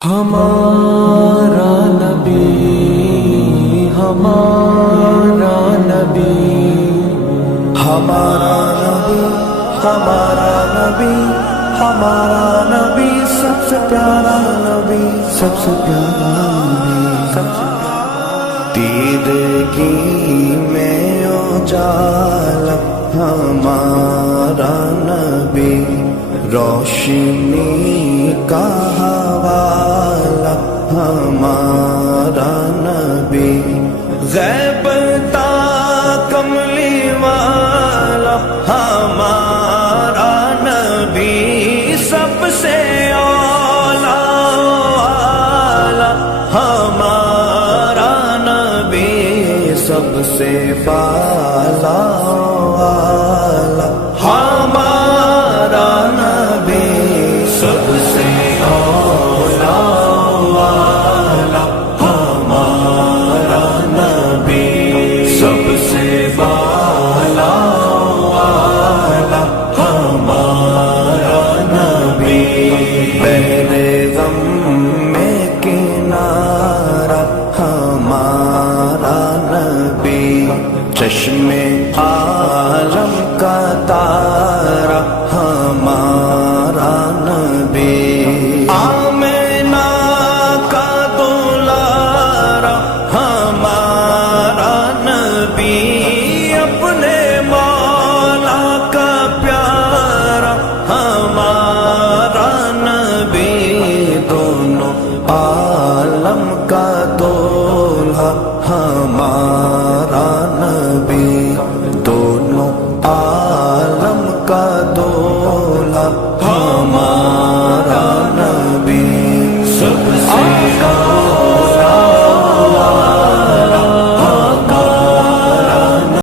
ہمارا نبی، ہمارا نبی، ہمارا نبی، ہمارا نبی، ہمارا نبی، سب سے پیارا نبی، سب سے پیارا نبی، سب سے دیدگی میں اجالا ہمارا نبی، روشنی کا حوالہ ہمارا نبی، غیب تا کملی والا ہمارا نبی، سب سے اعلیٰ والا ہمارا نبی، سب سے بالا والا ہمارا نبی، سب سے اعلیٰ والا ہمارا نبی، سب سے بالا والا ہمارا نبی، میرے غم میں کنارہ ہمارا نبی، چشم عالم کا تارا ہمارا نبی، آمینہ کا دولارا ہمارا نبی، اپنے مولا کا پیارا ہمارا نبی، دونوں عالم کا دولہا ہمارا نبی، دونوں عالم کا دولہا ہمارا نبی، سب سے